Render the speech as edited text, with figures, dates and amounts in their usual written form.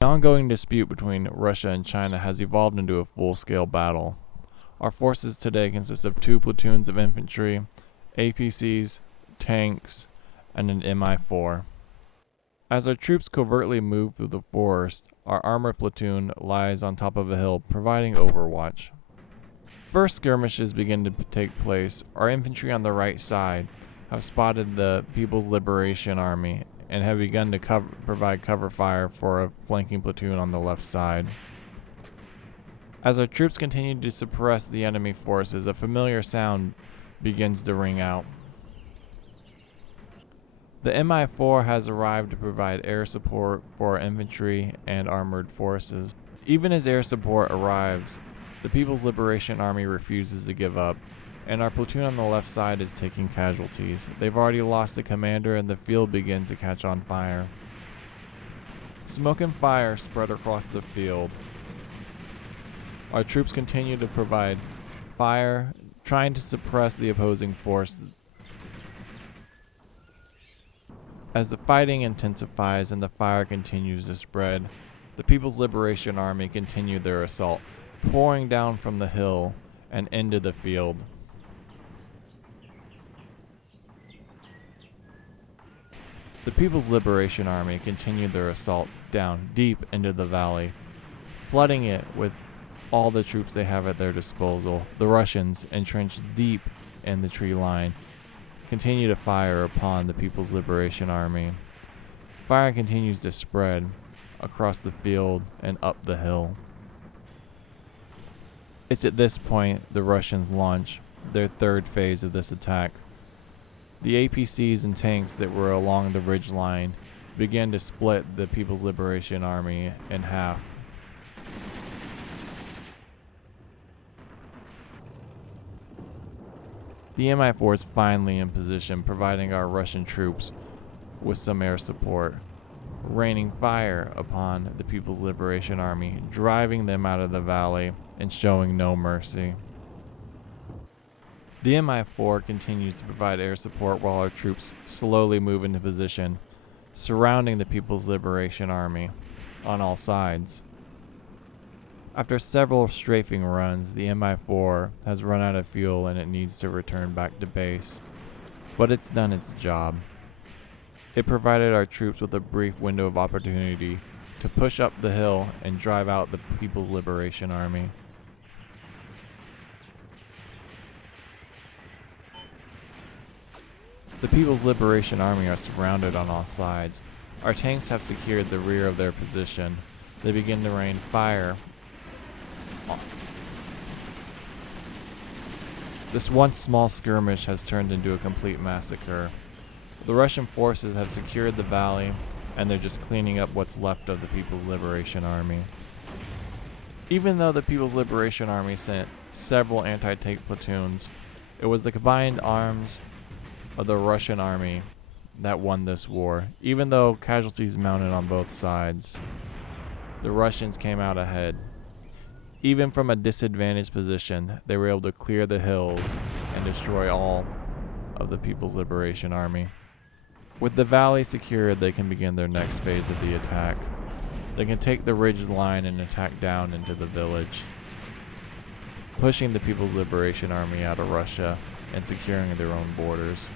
The ongoing dispute between Russia and China has evolved into a full-scale battle. Our forces today consist of 2 platoons of infantry, APCs, tanks, and an MI-4. As our troops covertly move through the forest, our armored platoon lies on top of a hill, providing overwatch. First skirmishes begin to take place. Our infantry on the right side have spotted the People's Liberation Army and have begun to provide cover fire for a flanking platoon on the left side. As our troops continue to suppress the enemy forces, a familiar sound begins to ring out. The MI-4 has arrived to provide air support for our infantry and armored forces. Even as air support arrives, the People's Liberation Army refuses to give up, and our platoon on the left side is taking casualties. They've already lost a commander and the field begins to catch on fire. Smoke and fire spread across the field. Our troops continue to provide fire, trying to suppress the opposing forces. As the fighting intensifies and the fire continues to spread, the People's Liberation Army continue their assault, pouring down from the hill and into the field. The People's Liberation Army continued their assault down deep into the valley, flooding it with all the troops they have at their disposal. The Russians, entrenched deep in the tree line, continue to fire upon the People's Liberation Army. Fire continues to spread across the field and up the hill. It's at this point the Russians launch their third phase of this attack. The APCs and tanks that were along the ridge line began to split the People's Liberation Army in half. The MI-4 is finally in position, providing our Russian troops with some air support, raining fire upon the People's Liberation Army, driving them out of the valley and showing no mercy. The MI-4 continues to provide air support while our troops slowly move into position, surrounding the People's Liberation Army on all sides. After several strafing runs, the MI-4 has run out of fuel and it needs to return back to base, but it's done its job. It provided our troops with a brief window of opportunity to push up the hill and drive out the People's Liberation Army. The People's Liberation Army are surrounded on all sides. Our tanks have secured the rear of their position. They begin to rain fire. This once small skirmish has turned into a complete massacre. The Russian forces have secured the valley, and they're just cleaning up what's left of the People's Liberation Army. Even though the People's Liberation Army sent several anti-tank platoons, it was the combined arms of the Russian army that won this war. Even though casualties mounted on both sides, the Russians came out ahead. Even from a disadvantaged position, they were able to clear the hills and destroy all of the People's Liberation Army. With the valley secured, they can begin their next phase of the attack. They can take the ridge line and attack down into the village, pushing the People's Liberation Army out of Russia and securing their own borders.